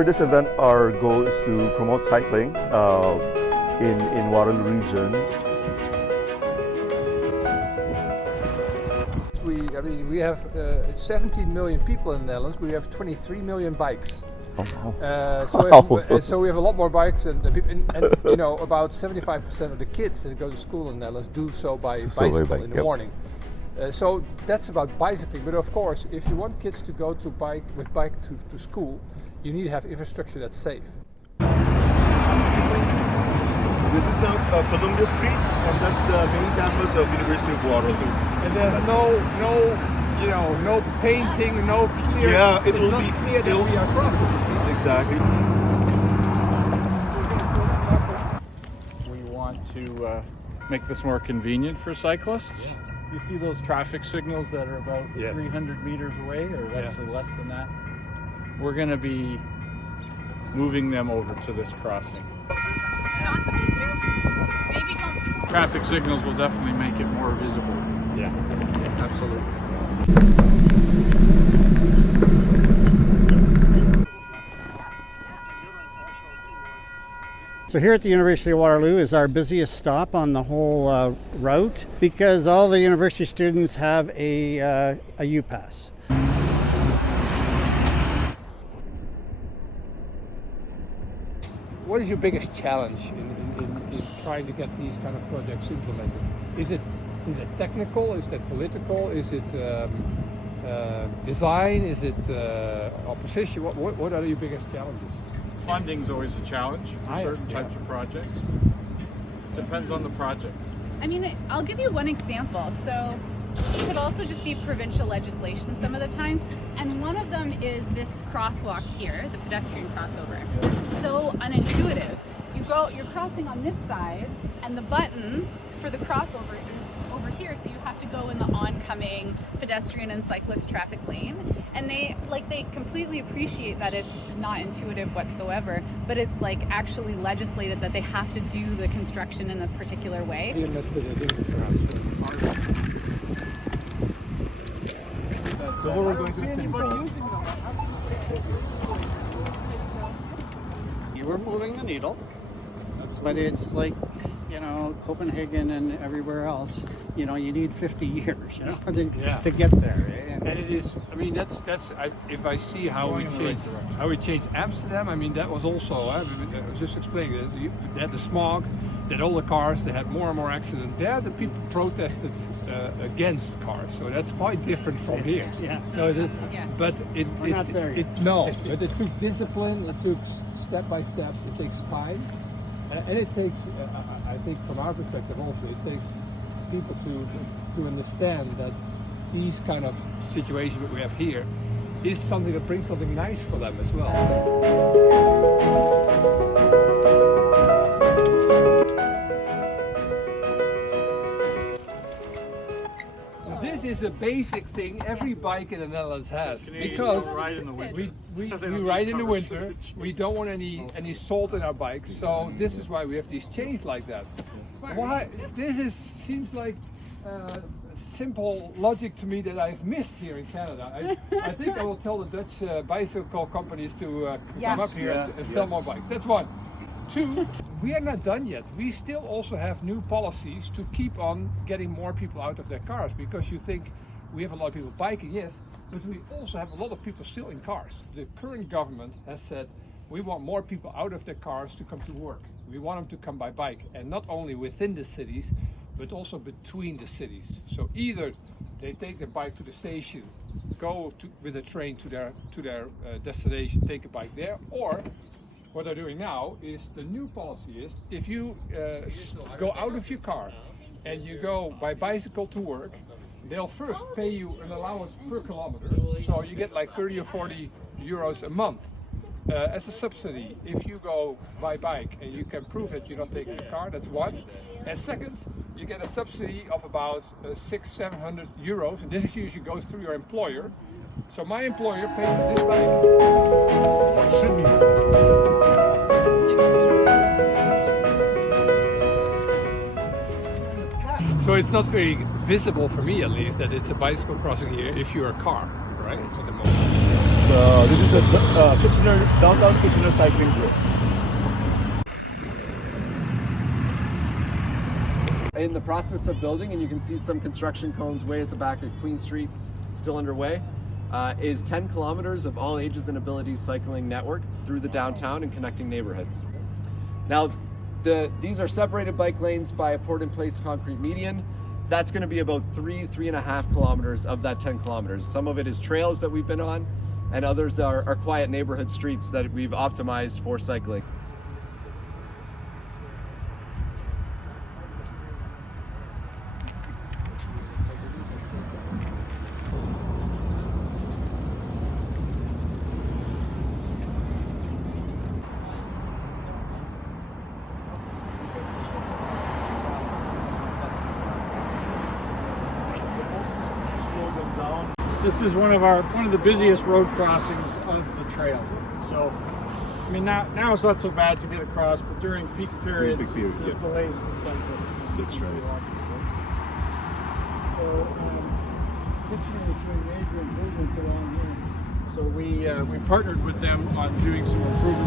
for this event, our goal is to promote cycling in Waterloo region. We have 17 million people in the Netherlands. We have 23 million bikes. Oh, wow. So we have a lot more bikes, and you know, about 75% of the kids that go to school in the Netherlands do so by bicycle in the morning. So that's about bicycling. But of course, if you want kids to go to bike to school, you need to have infrastructure that's safe. This is now Columbia Street, and that's the main campus of University of Waterloo. And there's no painting, no clear. Yeah, it will be clear that we are crossing. Exactly. We want to make this more convenient for cyclists. You see those traffic signals that are about 300 meters away, or actually less than that? We're going to be moving them over to this crossing. Not supposed to? Maybe don't. Traffic signals will definitely make it more visible. Yeah, absolutely. So here at the University of Waterloo is our busiest stop on the whole route because all the university students have a U-Pass. What is your biggest challenge in trying to get these kind of projects implemented? Is it technical? Is that political? Is it design? Is it opposition? What are your biggest challenges? Funding's always a challenge for certain types of projects. Depends on the project. I mean, I'll give you one example. So it could also just be provincial legislation some of the times. And one of them is this crosswalk here, the pedestrian crossover. It's so unintuitive. You're crossing on this side, and the button for the crossover is over here, so you have to go in the oncoming pedestrian and cyclist traffic lane. And they completely appreciate that it's not intuitive whatsoever, but it's like actually legislated that they have to do the construction in a particular way. So what we're going to see You were moving the needle, but it's like, Copenhagen and everywhere else, you need 50 years, to get there. And it is, I mean, that's if I see how we changed Amsterdam, I mean, that was also, I was just explaining, they had the smog, they had all the cars, they had more and more accidents. There the people protested against cars, so that's quite different from here. Yeah. So, but We're not there yet. but it took discipline, it took step by step, it takes time. And it takes, I think from our perspective also, it takes people to understand that these kind of situations that we have here is something that brings something nice for them as well. This is a basic thing every bike in the Netherlands has, because we ride in the winter. We don't want any salt in our bikes, so this is why we have these chains like that. Why? Seems like simple logic to me that I've missed here in Canada. I think I will tell the Dutch bicycle companies to come up here and sell more bikes. That's one. Two, we are not done yet. We still also have new policies to keep on getting more people out of their cars, because you think we have a lot of people biking, yes, but we also have a lot of people still in cars. The current government has said we want more people out of their cars to come to work. We want them to come by bike, and not only within the cities, but also between the cities. So either they take their bike to the station, go with a train to their destination, take a bike there, or what they're doing now is, the new policy is, if you go out of your car and you go by bicycle to work, they'll first pay you an allowance per kilometer, so you get like 30 or 40 euros a month as a subsidy if you go by bike and you can prove that you're not taking a car. That's one. And second, you get a subsidy of about 600-700 euros, and this usually goes through your employer. So my employer pays for this bike. So it's not very visible for me, at least, that it's a bicycle crossing here if you're a car, right? At the moment. This is the downtown Kitchener cycling group. In the process of building, and you can see some construction cones way at the back of Queen Street still underway, is 10 kilometers of all ages and abilities cycling network through the downtown and connecting neighborhoods. Now, these are separated bike lanes by a poured-in-place concrete median. That's going to be about 3.5 kilometers of that 10 kilometers. Some of it is trails that we've been on, and others are quiet neighborhood streets that we've optimized for cycling. This is one of the busiest road crossings of the trail. So, I mean, now it's not so bad to get across, but during peak periods, there's delays to cyclists. That's right. So, Kitchener is doing major improvements along here. So we partnered with them on doing some improvements